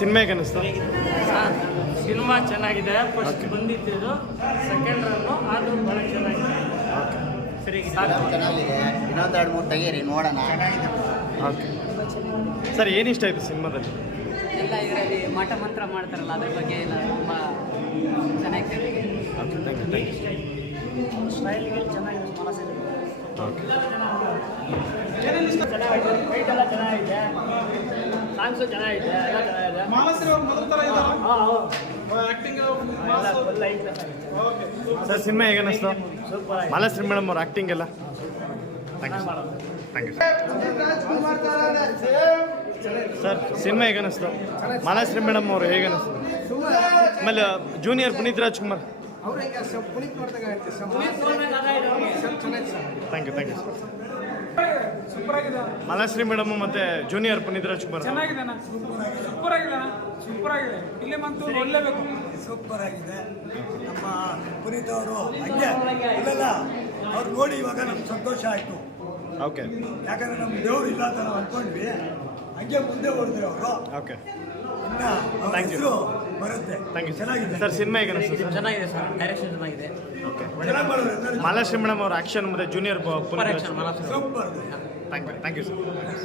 Cinema ಹೇಗೆ ಅನ್ನಿಸ್ತು? Cinema ಚೆನ್ನಾಗಿದೆ. ಫಸ್ಟ್ ಬಂದಿದ್ದು ಸೆಕೆಂಡ್ ರನ್ನು ಅದು ಭಾಳ ಚೆನ್ನಾಗಿದೆ. ಸರಿ ಚೆನ್ನಾಗಿದೆ. ಇನ್ನೊಂದು 2-3 ತೆಗೀರಿ ನೋಡೋಣ. ಓಕೆ ಸರ್, ಏನು ಇಷ್ಟ ಆಯಿತು ಸಿನಿಮಾದಲ್ಲಿ? ಎಲ್ಲ ಇದರಲ್ಲಿ ಮಠ ಮಂತ್ರ ಮಾಡ್ತಾರಲ್ಲ ಅದ್ರ ಬಗ್ಗೆ ಎಲ್ಲ ತುಂಬ ಚೆನ್ನಾಗಿದೆ. Okay, thank you. ಸ್ಟೈಲ್ಗೆ ಚೆನ್ನಾಗಿದೆ. ಓಕೆ, ಚೆನ್ನಾಗಿದೆ. ಫೈಟ್ ಎಲ್ಲ ಚೆನ್ನಾಗಿದೆ. ಸಾಂಗ್ಸು ಚೆನ್ನಾಗಿದೆ. ಎಲ್ಲ ಚೆನ್ನಾಗಿದೆ. ಸರ್ ಸಿನಿಮಾ ಹೇಗೆ ಅನ್ನಿಸ್ತು? ಸೂಪರ್ ಆಗಿದೆ. ಮಾಲಾಶ್ರೀ ಮೇಡಮ್ ಅವ್ರ ಆ್ಯಕ್ಟಿಂಗ್ ಎಲ್ಲ ಥ್ಯಾಂಕ್ ಯು ಸರ್. ಸಿನಿಮಾ ಹೇಗೆ ಅನ್ನಿಸ್ತು? ಮಾಲಾಶ್ರೀ ಮೇಡಮ್ ಅವರು ಹೇಗೆ ಅನ್ನಿಸ್ತು? ಆಮೇಲೆ junior Puneeth Rajkumar. Thank you Malashri madam ಮತ್ತೆ ಜೂನಿಯರ್ ಪುನೀತ್ ರಾಜ್ಕುಮಾರ್. ಚೆನ್ನಾಗಿದೆ ಸೂಪರ್ ಆಗಿದೆ. ಇಲ್ಲಿ ಮಂತು ಒಳ್ಳೆಬೇಕು. ಸೂಪರ್ ಆಗಿದೆ. ನಮ್ಮ ಪುನೀತ್ ಅವರು ಹಂಗೆ ಇಲ್ಲೆಲ್ಲ ಅವ್ರು ನೋಡಿ ಇವಾಗ ನಮ್ಗೆ ಸಂತೋಷ ಆಯಿತು. ಓಕೆ, ಯಾಕಂದ್ರೆ ನಮ್ಮ ದೇವ್ರು ಇಲ್ಲ ಅಂತ ನಾವು ಅಂದ್ಕೊಂಡ್ವಿ. ಹಂಗೆ ಮುಂದೆ ಓಡಿದ್ರೆ ಅವರು ಓಕೆ, ಇನ್ನು ಅವ್ರ Thank you. ಹೆಸರು ಬರುತ್ತೆ. ಥ್ಯಾಂಕ್ ಯು ಚೆನ್ನಾಗಿದೆ ಸರ್. ಸಿನಿಮಾ ಹೇಗೆ ಅನ್ನಿಸ್ತು? ಚೆನ್ನಾಗಿದೆ ಸರ್. ಡೈರೆಕ್ಷನ್ ಚೆನ್ನಾಗಿದೆ. ಓಕೆ, ಚೆನ್ನಾಗಿ ಮಾಡೋರು ಎಲ್ಲರೂ. ಮಾಲಾಶ್ರೀ ಮೇಡಮ್ ಅವ್ರ ಆಕ್ಷನ್ ಮತ್ತೆ junior Puneeth Rajkumar. Super. Thank you sir.